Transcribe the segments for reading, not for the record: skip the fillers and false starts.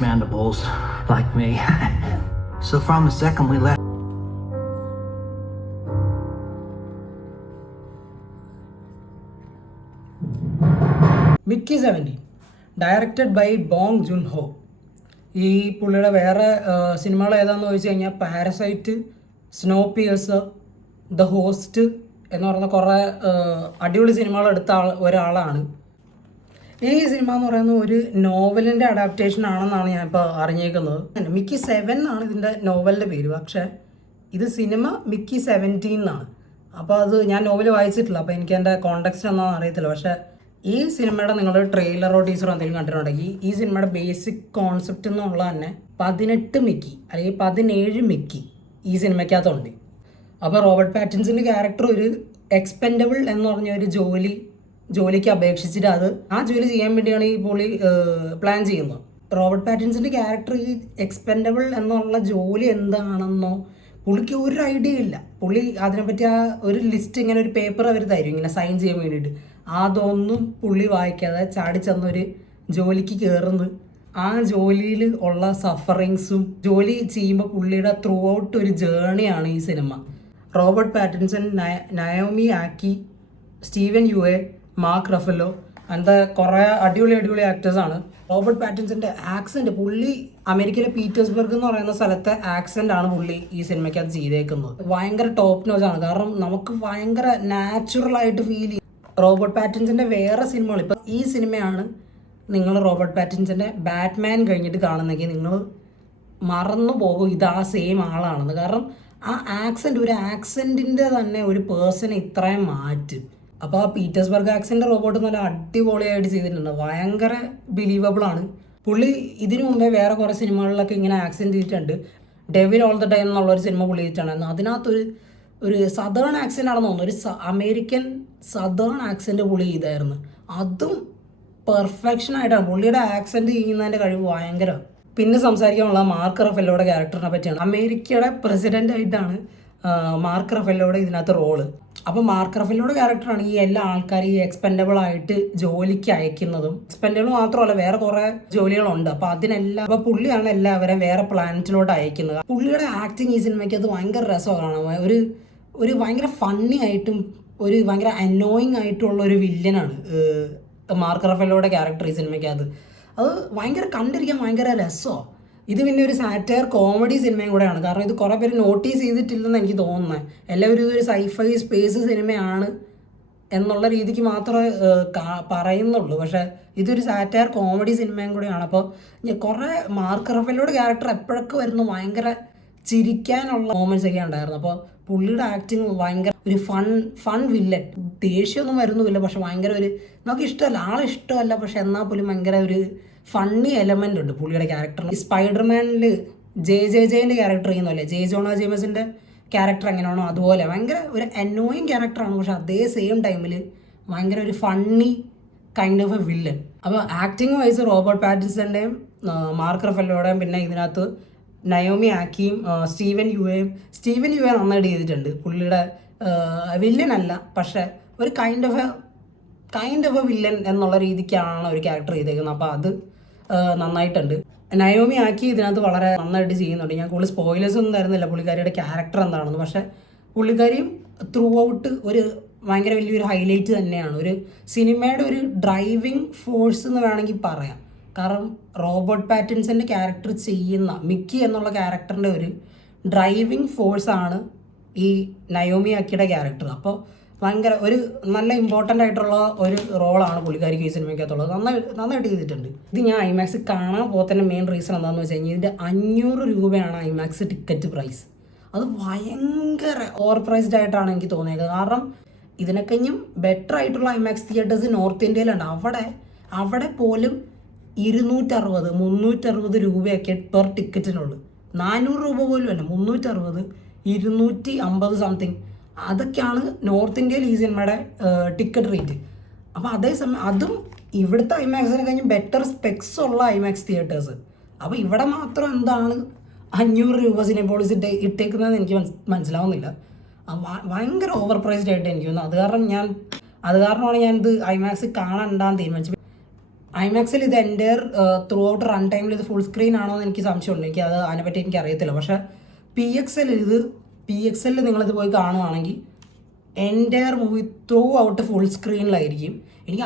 mandibles like me. So from the second we left. Mickey 17 directed by Bong Joon Ho. ഈ പുള്ളിയുടെ വേറെ സിനിമകൾ ഏതാണെന്ന് ചോദിച്ചു കഴിഞ്ഞാൽ Parasite, Snowpiercer, the Host എന്ന് പറയുന്ന കുറേ അടിപൊളി സിനിമകൾ എടുത്ത ഒരാളാണ്. ഈ സിനിമ എന്ന് പറയുന്നത് ഒരു നോവലിൻ്റെ അഡാപ്റ്റേഷൻ ആണെന്നാണ് ഞാനിപ്പോൾ അറിഞ്ഞേക്കുന്നത്. മിക്കി 7 എന്നാണ് ഇതിൻ്റെ നോവലിൻ്റെ പേര്, പക്ഷേ ഇത് സിനിമ മിക്കി 17 എന്നാണ്. അപ്പോൾ അത് ഞാൻ നോവൽ വായിച്ചിട്ടില്ല, അപ്പോൾ എനിക്ക് എൻ്റെ കോണ്ടെക്സ്റ്റ് എന്താണെന്ന് അറിയത്തില്ല. പക്ഷേ ഈ സിനിമയുടെ നിങ്ങൾ ട്രെയിലറോ ടീസറോ എന്തെങ്കിലും കണ്ടിട്ടുണ്ടെങ്കിൽ ഈ സിനിമയുടെ ബേസിക് കോൺസെപ്റ്റ് എന്നുള്ള തന്നെ 18 മിക്കി അല്ലെങ്കിൽ 17 മിക്കി ഈ സിനിമയ്ക്കകത്തുണ്ട്. അപ്പോൾ റോബർട്ട് പാറ്റിൻസൻ്റെ ക്യാരക്ടർ ഒരു എക്സ്പെൻഡബിൾ എന്ന് പറഞ്ഞ ഒരു ജോലിക്ക് അപേക്ഷിച്ചിട്ട് ആ ജോലി ചെയ്യാൻ വേണ്ടിയാണ് ഈ പുള്ളി പ്ലാൻ ചെയ്യുന്നത്. റോബർട്ട് പാറ്റിൻസൻ്റെ ക്യാരക്ടർ ഈ എക്സ്പെൻഡബിൾ എന്നുള്ള ജോലി എന്താണെന്നോ പുള്ളിക്ക് ഒരു ഐഡിയ ഇല്ല. പുള്ളി അതിനെപ്പറ്റി ആ ഒരു ലിസ്റ്റ് ഇങ്ങനെ ഒരു പേപ്പർ അവർ തരും ഇങ്ങനെ സൈൻ ചെയ്യാൻ വേണ്ടിയിട്ട്. അതൊന്നും പുള്ളി വായിക്കാതെ ചാടി ചെന്നൊരു ജോലിക്ക് കയറുന്നു. ആ ജോലിയിൽ ഉള്ള സഫറിങ്സും ജോലി ചെയ്യുമ്പോൾ പുള്ളിയുടെ ത്രൂ ഔട്ട് ഒരു ജേണിയാണ് ഈ സിനിമ. റോബർട്ട് പാറ്റിൻസൺ, നയോമി ആക്കി, സ്റ്റീവൻ യുഎ, മാർക്ക് റഫല്ലോ അങ്ങനത്തെ കുറേ അടിപൊളി ആക്ടേഴ്സാണ്. റോബർട്ട് പാറ്റിൻസൻ്റെ ആക്സെൻറ്റ്, പുള്ളി അമേരിക്കയിലെ പീറ്റേഴ്സ്ബർഗ് എന്ന് പറയുന്ന സ്ഥലത്തെ ആക്സെൻ്റ് ആണ് പുള്ളി ഈ സിനിമയ്ക്കകത്ത് ചെയ്തേക്കുന്നത്. ഭയങ്കര ടോപ്പ് നോച്ചാണ്, കാരണം നമുക്ക് ഭയങ്കര നാച്ചുറലായിട്ട് ഫീൽ ചെയ്യും. റോബർട്ട് പാറ്റിൻസൻ്റെ വേറെ സിനിമകൾ, ഇപ്പം ഈ സിനിമയാണ് നിങ്ങൾ റോബർട്ട് പാറ്റിൻസൻ്റെ ബാറ്റ്മാൻ കഴിഞ്ഞിട്ട് കാണുന്നെങ്കിൽ നിങ്ങൾ മറന്നു പോകും ഇത് ആ സെയിം ആളാണെന്ന്. കാരണം ആ ആക്സെൻറ്റ്, ഒരു ആക്സെൻറ്റിൻ്റെ തന്നെ ഒരു പേഴ്സണെ ഇത്രയും മാറ്റും. അപ്പോൾ ആ പീറ്റേഴ്സ്ബർഗ് ആക്സെൻ്റ് റോബോട്ട് നല്ല അടിപൊളിയായിട്ട് ചെയ്തിട്ടുണ്ട്, ഭയങ്കര ബിലീവബിളാണ്. പുള്ളി ഇതിനു മുമ്പേ വേറെ കുറേ സിനിമകളിലൊക്കെ ഇങ്ങനെ ആക്സെൻറ്റ് ചെയ്തിട്ടുണ്ട്. ഡെവിൽ ഓൾ ദ ടൈം എന്നുള്ളൊരു സിനിമ പുള്ളി ചെയ്തിട്ടാണ്. അതിനകത്തൊരു സദേൺ ആക്സെൻ്റ് ആണെന്ന് തോന്നുന്നു, ഒരു അമേരിക്കൻ സദേൺ ആക്സെൻ്റ് പുള്ളി ചെയ്തായിരുന്നു. അതും പെർഫെക്ഷനായിട്ടാണ് പുള്ളിയുടെ ആക്സെൻറ്റ് ചെയ്യുന്നതിൻ്റെ കഴിവ് ഭയങ്കര. പിന്നെ സംസാരിക്കാനുള്ള മാർക്ക് റഫെല്ലോയുടെ ക്യാരക്ടറിനെ പറ്റിയാണ്. അമേരിക്കയുടെ പ്രസിഡൻ്റായിട്ടാണ് മാർക്ക് റഫെല്ലോയുടെ ഇതിനകത്ത് റോള്. അപ്പോൾ മാർക്ക് റഫെല്ലോയുടെ ക്യാരക്ടറാണ് ഈ എല്ലാ ആൾക്കാരും ഈ എക്സ്പെൻഡബിൾ ആയിട്ട് ജോലിക്ക് അയക്കുന്നതും. എക്സ്പെൻഡബിൾ മാത്രമല്ല വേറെ കുറേ ജോലികളുണ്ട്. അപ്പോൾ അപ്പോൾ പുള്ളിയാണ് എല്ലാവരെയും വേറെ പ്ലാനറ്റിലോട്ട് അയക്കുന്നത്. പുള്ളിയുടെ ആക്ടിങ് ഈ സിനിമയ്ക്ക് അത് ഭയങ്കര രസമാണ്. ഒരു ഭയങ്കര ഫണ്ണി ആയിട്ടും ഒരു ഭയങ്കര അനോയിങ് ആയിട്ടുള്ള ഒരു വില്ലനാണ് മാർക്ക് റഫെല്ലോയുടെ ക്യാരക്ടർ ഈ സിനിമയ്ക്കകത്ത്. അത് ഭയങ്കര കണ്ടിരിക്കാൻ ഭയങ്കര രസമാണ്. ഇത് പിന്നെ ഒരു സാറ്റയർ കോമഡി സിനിമയും കൂടെയാണ്. കാരണം ഇത് കുറേ പേര് നോട്ടീസ് ചെയ്തിട്ടില്ലെന്ന് എനിക്ക് തോന്നുന്നത്. എല്ലാവരും ഇതൊരു സൈഫൈ സ്പേസ് സിനിമയാണ് എന്നുള്ള രീതിക്ക് മാത്രമേ പറയുന്നുള്ളൂ. പക്ഷേ ഇതൊരു സാറ്റയർ കോമഡി സിനിമയും കൂടെയാണ്. അപ്പോൾ കുറേ മാർക്ക് റഫെല്ലോയുടെ ക്യാരക്ടർ എപ്പോഴൊക്കെ വരുന്നു ഭയങ്കര ചിരിക്കാനുള്ള മൊമെൻറ്റ്സ് ഒക്കെ ഉണ്ടായിരുന്നു. അപ്പോൾ പുള്ളിയുടെ ആക്ടിങ് ഭയങ്കര ഒരു ഫൺ വില്ലൻ. ദേഷ്യമൊന്നും വരുന്നുമില്ല, പക്ഷെ ഭയങ്കര നമുക്ക് ഇഷ്ടമല്ല, ആളെ ഇഷ്ടമല്ല, പക്ഷെ എന്നാൽ പോലും ഭയങ്കര ഒരു ഫണ്ണി എലമെൻ്റ് ഉണ്ട് പുള്ളിയുടെ ക്യാരക്ടറിന്. ഈ സ്പൈഡർമാനിൽ ജെൻ്റെ ക്യാരക്ടർ ചെയ്യുന്നല്ലേ, ജെ ജോണ ജേമസിൻ്റെ ക്യാരക്ടർ എങ്ങനെയാണോ അതുപോലെ ഭയങ്കര ഒരു അനോയിങ് ക്യാരക്ടറാണ്, പക്ഷെ അതേ സെയിം ടൈമിൽ ഭയങ്കര ഒരു funny kind of A villain. അപ്പോൾ ആക്ടിങ് വൈസ് റോബർട്ട് പാറ്റിൻസൻ്റെയും മാർക്ക് റഫെല്ലോയുടെയും പിന്നെ ഇതിനകത്ത് നയോമി ആക്കിയും സ്റ്റീവൻ യുഎ നന്നായിട്ട് ചെയ്തിട്ടുണ്ട്. പുള്ളിയുടെ വില്ലൻ അല്ല, പക്ഷെ ഒരു കൈൻഡ് ഓഫ് എ വില്ലൻ എന്നുള്ള രീതിക്കാണ് ഒരു ക്യാരക്ടർ ചെയ്തേക്കുന്നത്. അപ്പോൾ അത് നന്നായിട്ടുണ്ട്. നയോമി ആക്കി ഇതിനകത്ത് വളരെ നന്നായിട്ട് ചെയ്യുന്നുണ്ട്. ഞാൻ കൂടുതൽ സ്പോയിലേഴ്സ് ഒന്നും തരുന്നില്ല പുള്ളിക്കാരിയുടെ ക്യാരക്ടർ എന്താണെന്ന്. പക്ഷേ പുള്ളിക്കാരിയും ത്രൂ ഔട്ട് ഒരു ഭയങ്കര വലിയൊരു ഹൈലൈറ്റ് തന്നെയാണ്. ഒരു സിനിമയുടെ ഒരു ഡ്രൈവിംഗ് ഫോഴ്സ് എന്ന് വേണമെങ്കിൽ പറയാം. കാരണം റോബർട്ട് പാറ്റിൻസൻ്റെ ക്യാരക്ടർ ചെയ്യുന്ന മിക്കി എന്നുള്ള ക്യാരക്ടറിൻ്റെ ഒരു ഡ്രൈവിംഗ് ഫോഴ്സാണ് ഈ നയോമി ആക്കിയുടെ ക്യാരക്ടർ. അപ്പോൾ ഭയങ്കര ഒരു നല്ല ഇമ്പോർട്ടൻ്റ് ആയിട്ടുള്ള ഒരു റോളാണ് പുള്ളിക്കാരിക്ക് ഈ സിനിമയ്ക്കകത്തുള്ളത്. നന്നായിട്ട് ചെയ്തിട്ടുണ്ട്. ഇത് ഞാൻ ഐമാക്സ് കാണാൻ പോകത്തന്നെ മെയിൻ റീസൺ എന്താണെന്ന് വെച്ച് കഴിഞ്ഞാൽ ഇതിൻ്റെ 500 രൂപയാണ് ഐമാക്സ് ടിക്കറ്റ് പ്രൈസ്. അത് ഭയങ്കര ഓവർ പ്രൈസ്ഡ് ആയിട്ടാണ് എനിക്ക് തോന്നിയത്. കാരണം ഇതിനൊക്കെയും ബെറ്റർ ആയിട്ടുള്ള ഐമാക്സ് തിയേറ്റേഴ്സ് നോർത്ത് ഇന്ത്യയിലുണ്ട്. അവിടെ പോലും 260, 360 രൂപയൊക്കെ പെർ ടിക്കറ്റിനുള്ളൂ. 400 രൂപ പോലും അല്ല, 360, 250 സംതിങ്, അതൊക്കെയാണ് നോർത്ത് ഇന്ത്യയിൽ ഈ സിനിമയുടെ ടിക്കറ്റ് റേറ്റ്. അപ്പോൾ അതേസമയം അതും ഇവിടുത്തെ ഐമാക്സിനെ കഴിഞ്ഞ് ബെറ്റർ സ്പെക്സ് ഉള്ള ഐമാക്സ് തിയേറ്റേഴ്സ്. അപ്പോൾ ഇവിടെ മാത്രം എന്താണ് 500 രൂപ സിനിപോളിസ് ഇട്ടേക്കുന്നതെന്ന് എനിക്ക് മനസ്സിലാവുന്നില്ല. ഭയങ്കര ഓവർ പ്രൈസ്ഡ് ആയിട്ട് എനിക്ക് തോന്നുന്നു. അത് കാരണമാണ് ഞാനിത് ഐമാക്സ് കാണണ്ടാന്ന് തീരുമാനിച്ചത്. ഐമാക്സിൽ ഇത് എൻ്റെ ത്രൂ ഔട്ട് റൺ ടൈമിൽ ഇത് ഫുൾ സ്ക്രീൻ ആണോ എന്ന് എനിക്ക് സംശയമുണ്ട്. എനിക്ക് അത് അതിനെപ്പറ്റി എനിക്ക് അറിയത്തില്ല. പക്ഷേ പി എക്സ് എല്ലിൽ നിങ്ങളിത് പോയി കാണുകയാണെങ്കിൽ എൻ്റെ മൂവി ത്രൂ ഔട്ട് ഫുൾ സ്ക്രീനിലായിരിക്കും. എനിക്ക്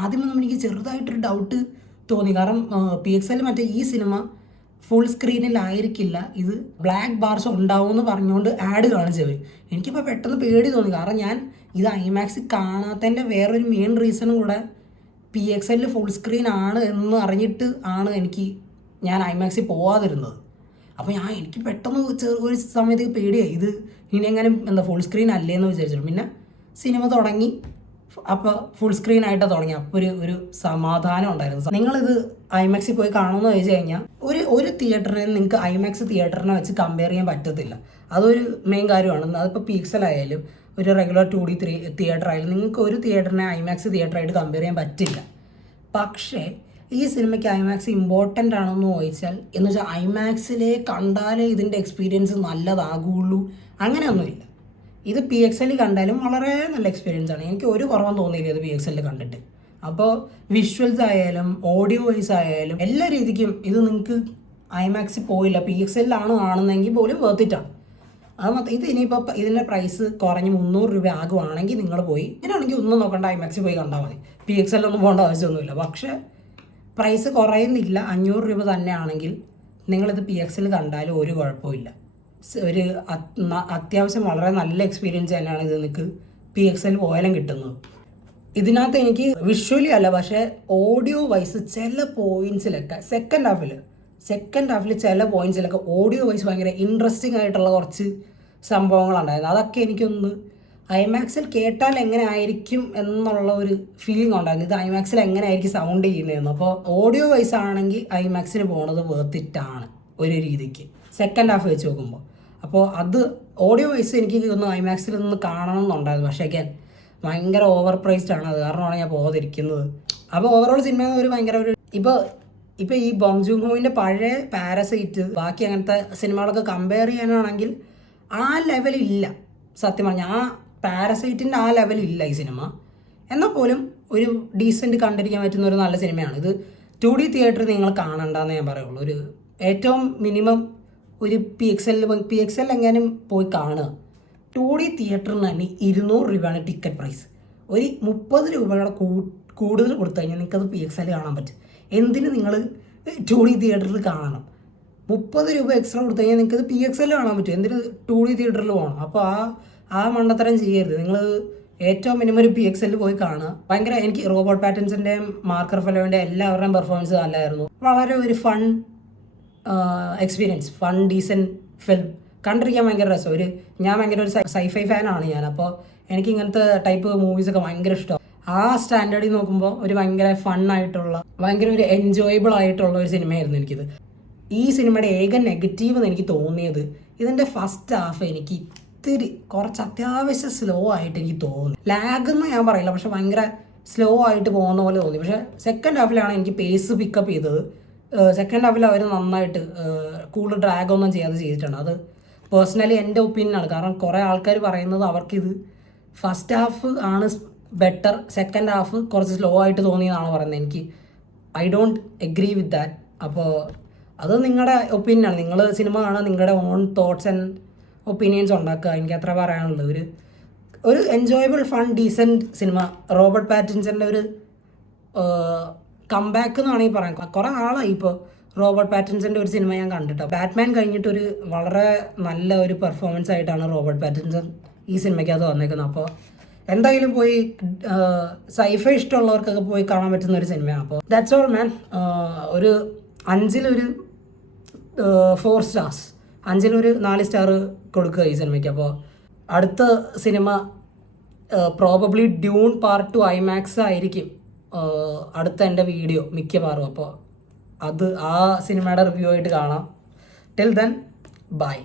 ആദ്യമൊന്നും എനിക്ക് ചെറുതായിട്ടൊരു ഡൗട്ട് തോന്നി. കാരണം പി എക്സ് എല്ലിൽ മറ്റേ ഈ സിനിമ ഫുൾ സ്ക്രീനിലായിരിക്കില്ല, ഇത് ബ്ലാക്ക് ബാർസ് ഉണ്ടാവുമെന്ന് പറഞ്ഞുകൊണ്ട് ആഡ് കാണിച്ചവർ. എനിക്കിപ്പോൾ പെട്ടെന്ന് പേടി തോന്നി. കാരണം ഞാൻ ഇത് ഐമാക്സിൽ കാണാത്തതിൻ്റെ വേറൊരു മെയിൻ റീസണും കൂടെ പി എക്സ് എല്ലിൽ ഫുൾ സ്ക്രീൻ ആണ് എന്ന് അറിഞ്ഞിട്ട് ആണ് ഞാൻ ഐമാക്സിൽ പോവാതിരുന്നത്. അപ്പോൾ എനിക്ക് പെട്ടെന്ന് ഒരു സമയത്തേക്ക് പേടിയായി, ഇത് ഇനി എങ്ങനെ ഫുൾ സ്ക്രീൻ അല്ലേന്ന് വിചാരിച്ചിട്ട്. പിന്നെ സിനിമ തുടങ്ങി, അപ്പോൾ ഫുൾ സ്ക്രീൻ ആയിട്ട് തുടങ്ങി. അപ്പോൾ ഒരു സമാധാനം ഉണ്ടായിരുന്നു. നിങ്ങളിത് ഐമാക്സിൽ പോയി കാണുമെന്ന് ചോദിച്ചു കഴിഞ്ഞാൽ ഒരു തിയേറ്ററിനെ നിങ്ങൾക്ക് ഐമാക്സ് തിയേറ്ററിനെ വെച്ച് കമ്പയർ ചെയ്യാൻ പറ്റത്തില്ല. അതൊരു മെയിൻ കാര്യമാണ്. അതിപ്പോൾ പിക്സലായാലും ഒരു റെഗുലർ 2D തിയേറ്റർ ആയാലും നിങ്ങൾക്ക് ഒരു തിയേറ്ററിനെ ഐമാക്സ് തിയേറ്ററായിട്ട് കമ്പയർ ചെയ്യാൻ പറ്റില്ല. പക്ഷേ ഈ സിനിമയ്ക്ക് ഐമാക്സ് ഇമ്പോർട്ടൻ്റ് ആണെന്ന് ചോദിച്ചാൽ എന്ന് വെച്ചാൽ ഐമാക്സിലെ കണ്ടാലേ ഇതിൻ്റെ എക്സ്പീരിയൻസ് നല്ലതാകുള്ളൂ അങ്ങനെയൊന്നുമില്ല. ഇത് പി എക്സ് എല്ലിൽ കണ്ടാലും വളരെ നല്ല എക്സ്പീരിയൻസ് ആണ്. എനിക്ക് ഒരു കുറവും തോന്നിയില്ല ഇത് പി എക്സ് എല്ലിൽ കണ്ടിട്ട്. അപ്പോൾ വിഷ്വൽസ് ആയാലും ഓഡിയോ വൈസ് ആയാലും എല്ലാ രീതിക്കും ഇത് നിങ്ങൾക്ക് ഐമാക്സിൽ പോയില്ല, പി എക്സ് എല്ലാണ് കാണുന്നതെങ്കിൽ പോലും വേർത്തിട്ടാണ്. ഇത് ഇനിയിപ്പോൾ ഇതിൻ്റെ പ്രൈസ് കുറഞ്ഞ് 300 രൂപ ആകുവാണെങ്കിൽ നിങ്ങൾ പോയി ഇതിനാണെങ്കിൽ ഒന്നും നോക്കണ്ട, ഐമാക്സിൽ പോയി കണ്ടാൽ മതി. പി എക്സ് എല്ലൊന്നും പോകേണ്ട ആവശ്യമൊന്നുമില്ല. പക്ഷേ പ്രൈസ് കുറയുന്നില്ല, 500 രൂപ തന്നെയാണെങ്കിൽ നിങ്ങളിത് പി എക്സിൽ കണ്ടാലും ഒരു കുഴപ്പമില്ല. ഒരു അത്യാവശ്യം വളരെ നല്ല എക്സ്പീരിയൻസ് തന്നെയാണ് ഇത് നിങ്ങൾക്ക് പി എക്സ് എൽ പോയാലും കിട്ടുന്നത്. ഇതിനകത്ത് എനിക്ക് വിഷ്വലി അല്ല, പക്ഷേ ഓഡിയോ വൈസ് ചില പോയിൻറ്റ്സിലൊക്കെ സെക്കൻഡ് ഹാഫിൽ ചില പോയിൻറ്റ്സിലൊക്കെ ഓഡിയോ വൈസ് ഭയങ്കര ഇൻട്രസ്റ്റിംഗ് ആയിട്ടുള്ള കുറച്ച് സംഭവങ്ങളുണ്ടായിരുന്നു. അതൊക്കെ എനിക്കൊന്ന് ഐമാക്സിൽ കേട്ടാൽ എങ്ങനെ ആയിരിക്കും എന്നുള്ള ഒരു ഫീലിംഗ് ഉണ്ടായിരുന്നു. ഇത് ഐമാക്സിൽ എങ്ങനെ ആയിരിക്കും സൗണ്ട് ചെയ്യുന്നതെന്ന്. അപ്പോൾ ഓഡിയോ വൈസ് ആണെങ്കിൽ ഐമാക്സിന് പോകുന്നത് വേർത്തിട്ടാണ് ഒരു രീതിക്ക് സെക്കൻഡ് ഹാഫ് വെച്ച് നോക്കുമ്പോൾ. അപ്പോൾ അത് ഓഡിയോ വൈസ് എനിക്ക് ഒന്ന് ഐമാക്സിൽ ഒന്ന് കാണണം എന്നുണ്ടായിരുന്നു. പക്ഷേ ഭയങ്കര ഓവർ പ്രൈസ്ഡ് ആണ്. അത് കാരണമാണ് ഞാൻ പോകാതിരിക്കുന്നത്. അപ്പോൾ ഓവറോൾ സിനിമ ഒരു ഭയങ്കര ഇപ്പോൾ ഈ ബോങ് ജൂൺ ഹോയിൻ്റെ പഴയ പാരസൈറ്റ് ബാക്കി അങ്ങനത്തെ സിനിമകളൊക്കെ കമ്പയർ ചെയ്യാനാണെങ്കിൽ ആ ലെവലില്ല. സത്യം പറഞ്ഞാൽ ആ പാരസൈറ്റിൻ്റെ ആ ലെവലില്ല ഈ സിനിമ. എന്നാൽ പോലും ഒരു ഡീസൻറ്റ് കണ്ടിരിക്കാൻ പറ്റുന്ന ഒരു നല്ല സിനിമയാണ്. ഇത് 2D തിയേറ്റർ നിങ്ങൾ കാണണ്ടെന്ന് ഞാൻ പറയുള്ളൂ. ഒരു ഏറ്റവും മിനിമം ഒരു പി എക്സ് എൽ എങ്ങാനും പോയി കാണുക. 2D തിയേറ്ററിന് തന്നെ 200 രൂപയാണ് ടിക്കറ്റ് പ്രൈസ്. ഒരു 30 രൂപയുടെ കൂടുതൽ കൊടുത്തു കഴിഞ്ഞാൽ നിങ്ങൾക്കത് പി എക്സ് എൽ കാണാൻ പറ്റും. എന്തിന് നിങ്ങൾ 2D തിയേറ്ററിൽ കാണണം? 30 രൂപ എക്സ്ട്രാ കൊടുത്തു കഴിഞ്ഞാൽ നിങ്ങൾക്കത് പി എക്സ് എൽ കാണാൻ പറ്റും. എന്തിന് 2D തിയേറ്ററിൽ പോകണം? അപ്പോൾ ആ മണ്ടത്തരം ചെയ്യരുത്. നിങ്ങൾ ഏറ്റവും മിനിമം ഒരു പി എക്സ് എല്ലിൽ പോയി കാണുക. ഭയങ്കര എനിക്ക് റോബർട്ട് പാറ്റിൻസൻ്റെയും മാർക്ക് റഫലോൻ്റെയും എല്ലാവരുടെയും പെർഫോമൻസ് നല്ലതായിരുന്നു. വളരെ ഒരു fun experience, fun decent film, കണ്ടിരിക്കാൻ ഭയങ്കര രസം. ഞാൻ ഭയങ്കര ഒരു സൈഫൈ ഫാനാണ് ഞാൻ. അപ്പോൾ എനിക്ക് ഇങ്ങനത്തെ ടൈപ്പ് മൂവീസൊക്കെ ഭയങ്കര ഇഷ്ടമാണ്. ആ സ്റ്റാൻഡേർഡിൽ നോക്കുമ്പോൾ ഒരു ഭയങ്കര ഫണ്ണായിട്ടുള്ള ഭയങ്കര ഒരു എൻജോയബിൾ ആയിട്ടുള്ള ഒരു സിനിമയായിരുന്നു എനിക്കിത്. ഈ സിനിമയുടെ ഏക നെഗറ്റീവ് എന്ന് എനിക്ക് തോന്നിയത് ഇതിൻ്റെ ഫസ്റ്റ് ഹാഫ് എനിക്ക് കുറച്ച് അത്യാവശ്യം സ്ലോ ആയിട്ട് എനിക്ക് തോന്നി. ലാഗെന്ന് ഞാൻ പറയില്ല, പക്ഷെ ഭയങ്കര സ്ലോ ആയിട്ട് പോകുന്ന പോലെ തോന്നി. പക്ഷേ സെക്കൻഡ് ഹാഫിലാണ് എനിക്ക് പേസ് പിക്കപ്പ് ചെയ്തത്. സെക്കൻഡ് ഹാഫിൽ അവർ നന്നായിട്ട് കൂടുതൽ ഡ്രാഗൊന്നും ചെയ്യാതെ ചെയ്തിട്ടുണ്ട്. അത് പേഴ്സണലി എൻ്റെ ഒപ്പീനിയനാണ്. കാരണം കുറേ ആൾക്കാർ പറയുന്നത് അവർക്കിത് ഫസ്റ്റ് ഹാഫ് ആണ് ബെറ്റർ, സെക്കൻഡ് ഹാഫ് കുറച്ച് സ്ലോ ആയിട്ട് തോന്നിയെന്നാണ് പറയുന്നത്. I don't agree with that. അപ്പോൾ അത് നിങ്ങളുടെ ഒപ്പീനിയനാണ്. നിങ്ങൾ സിനിമ കാണുക, നിങ്ങളുടെ ഓൺ തോട്ട്സ് ആൻഡ് ഒപ്പീനിയൻസ് ഉണ്ടാക്കുക. എനിക്ക് അത്ര പറയാനുള്ളത്. ഒരു എൻജോയബിൾ ഫൺ ഡീസൻറ്റ് സിനിമ. റോബർട്ട് പാറ്റിൻസൻ്റെ ഒരു കംബാക്ക് എന്ന് വേണമെങ്കിൽ പറയാം. കുറേ നാളായി ഇപ്പോൾ റോബർട്ട് പാറ്റിൻസൻ്റെ ഒരു സിനിമ ഞാൻ കണ്ടിട്ട്. ബാറ്റ്മാൻ കഴിഞ്ഞിട്ടൊരു വളരെ നല്ല ഒരു പെർഫോമൻസ് ആയിട്ടാണ് റോബർട്ട് പാറ്റിൻസൺ ഈ സിനിമയ്ക്കകത്ത് വന്നേക്കുന്നത്. അപ്പോൾ എന്തായാലും പോയി സൈഫൈ ഇഷ്ടമുള്ളവർക്കൊക്കെ പോയി കാണാൻ പറ്റുന്ന ഒരു സിനിമയാണ്. അപ്പോൾ ദാറ്റ്സ് ഓൾ മാൻ. ഒരു 5-ൽ 4 സ്റ്റാർസ്, 5-ൽ 4 സ്റ്റാർ കൊടുക്കുക ഈ സിനിമയ്ക്ക്. അപ്പോൾ അടുത്ത cinema probably Dune part 2 IMAX ആയിരിക്കും അടുത്ത എൻ്റെ വീഡിയോ മിക്കവാറും. അപ്പോൾ ആ സിനിമയുടെ റിവ്യൂ ആയിട്ട് കാണാം. Till then bye.